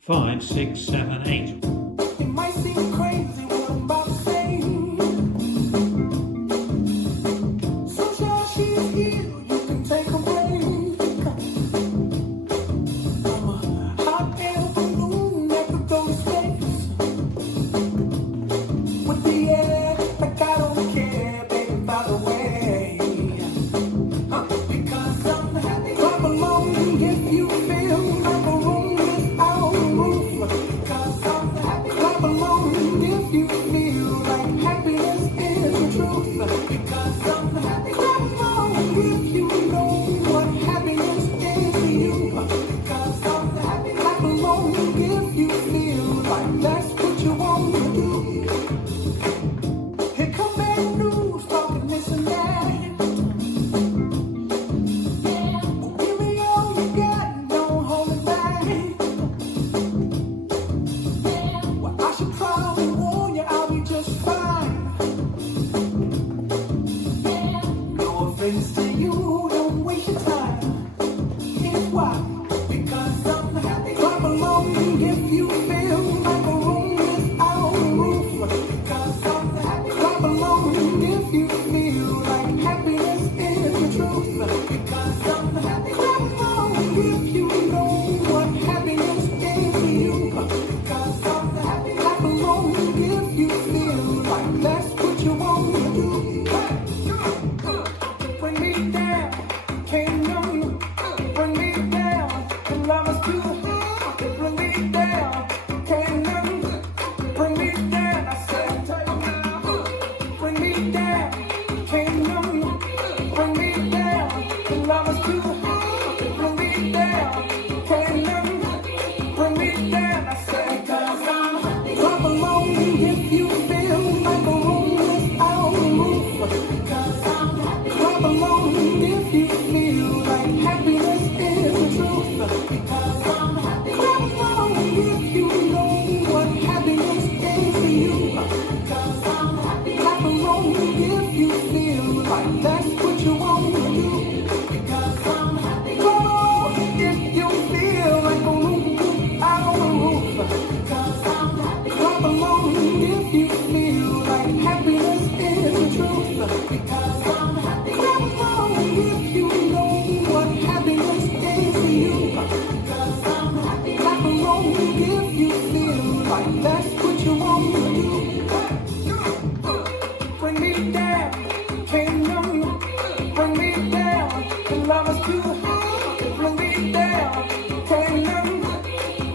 5, 6, 7, 8. It might seem crazy what I'm about to say. So child, she's here, you can take a break. I'm a hot air balloon that could go to space. With the air, like I don't care, baby, by the way. Because I'm happy. Clap along if you feel like a room without a roof. Because I'm happy. Clap along if you feel like happiness is the truth. Because I'm happy. Clap along if you know what happiness is to you. Because I'm happy. Clap along if you feel like that's what you want to do. Here come bad news, talking this and that. Give me all you got, don't hold it back. Well, I should probably warn you, I'll be just fine. No offense to you, don't waste your time. Here's why. Because I'm happy. Clap along if you feel like a room without a roof. Because I'm happy. Clap along if you feel like happiness is the truth. Because I'm happy. Clap along if you know what happiness is to you. Because I'm happy. Clap along if you feel like that's what you want to do. Bring me down, kingdom. Bring me down, and love us too. Bring me down, kingdom. Bring me down, I said. Bring me down, kingdom. Bring me down, and love us too. Bring me down, kingdom. Bring me down, I said. Cause I'm happy. Clap along if you feel like a room without a roof. Because I'm happy. Clap along if you feel like happiness is the truth. Because I'm happy. Clap along if you know what happiness is to you. Because I'm happy. Clap along if you feel like that's what you want to do. Because I'm happy. Clap along if you feel like a room without a roof. Because I'm happy. Clap along if you feel like happiness is the truth. Because I'm happy. Clap along if you know what happiness is to you. Because I'm happy. Clap along if you feel like that's what you want to do. Bring me down, kingdom. Bring me down, and love us too. Bring me down, kingdom.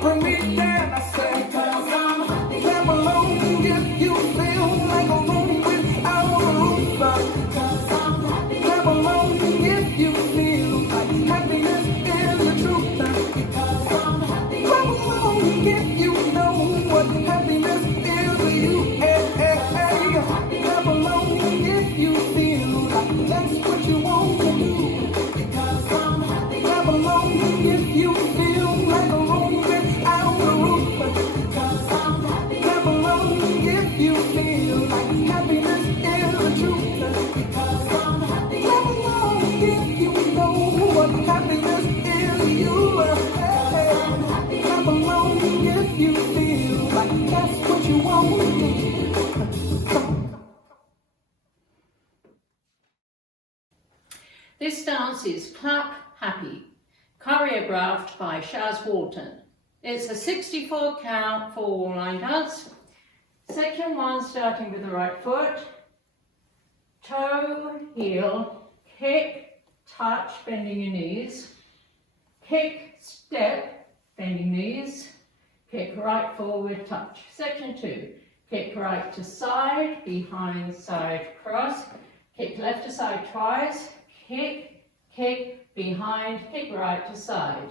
Bring me down, I say. Cause I'm happy. Clap along if you feel like a room without a roof. Cause I'm happy. Clap along if you feel like happiness is the truth. Because I'm happy. Clap along if you know what happiness is to you. Hey, hey, hey. Clap along if you feel like that's what you want to do. Because I'm happy. Clap along if you feel like a room without a roof. Because I'm happy. Clap along if you feel like happiness is the truth. Because I'm happy. Clap along if you know what happiness is to you. Hey, I'm happy. Clap along if you feel like that's what you want to do. This dance is Clap Happy, choreographed by Shaz Walton. It's a 64 count 4 line dance. Section 1 starting with the right foot, toe, heel, kick, touch, bending your knees, kick, step, bending knees, kick right forward, touch. Section 2, kick right to side, behind, side, cross, kick left to side twice, kick, kick, behind, kick right to side.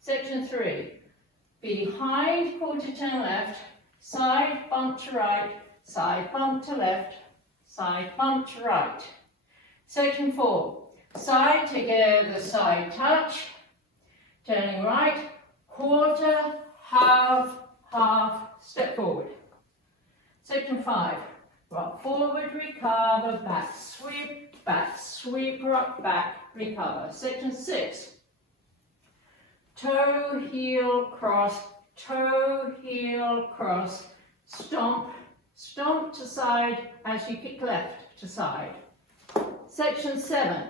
Section 3, behind, quarter turn left, side, bump to right, side, bump to left, side, bump to right. Section 4, side together, side touch, turning right, quarter, half, half, step forward. Section 5, rock forward, recover, back, sweep, rock back, recover. Section 6, toe, heel, cross, toe, heel, cross, stomp, stomp to side as you kick left to side. Section 7.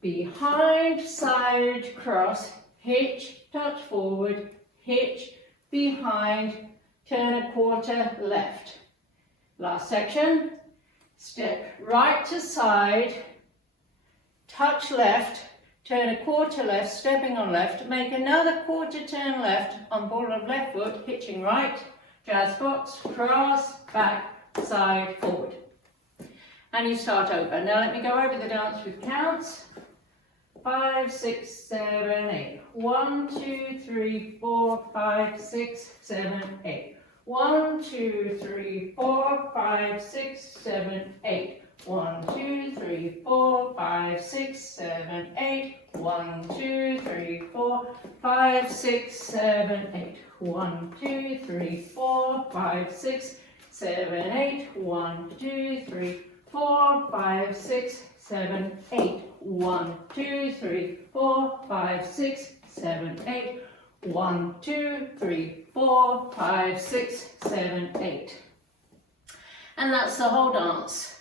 Behind, side, cross, hitch, touch forward, hitch, behind, turn a quarter left. Last section. Step right to side, touch left, turn a quarter left, stepping on left, make another quarter turn left on ball of left foot, hitching right, jazz box, cross, back, side, forward. And you start over. Now let me go over the dance with counts. 5, 6, 7, 8. 1, 2, 3, 4, 5, 6, 7, 8. 1, 2, 3, 4, 5, 6, 7, 8. 1, 2, 3, 4, 5, 6, 7, 8. 1, 2, 3, 4, 5, 6, 7, 8. 1, 2, 3, 4, 5, 6, 7, 8. 1, 2, 3, 4, 5, 6, 7, 8. 1, 2, 3, 4, 5, 6, 7, 8. 1, 2, 3, 4, 5, 6, 7, 8. And that's the whole dance.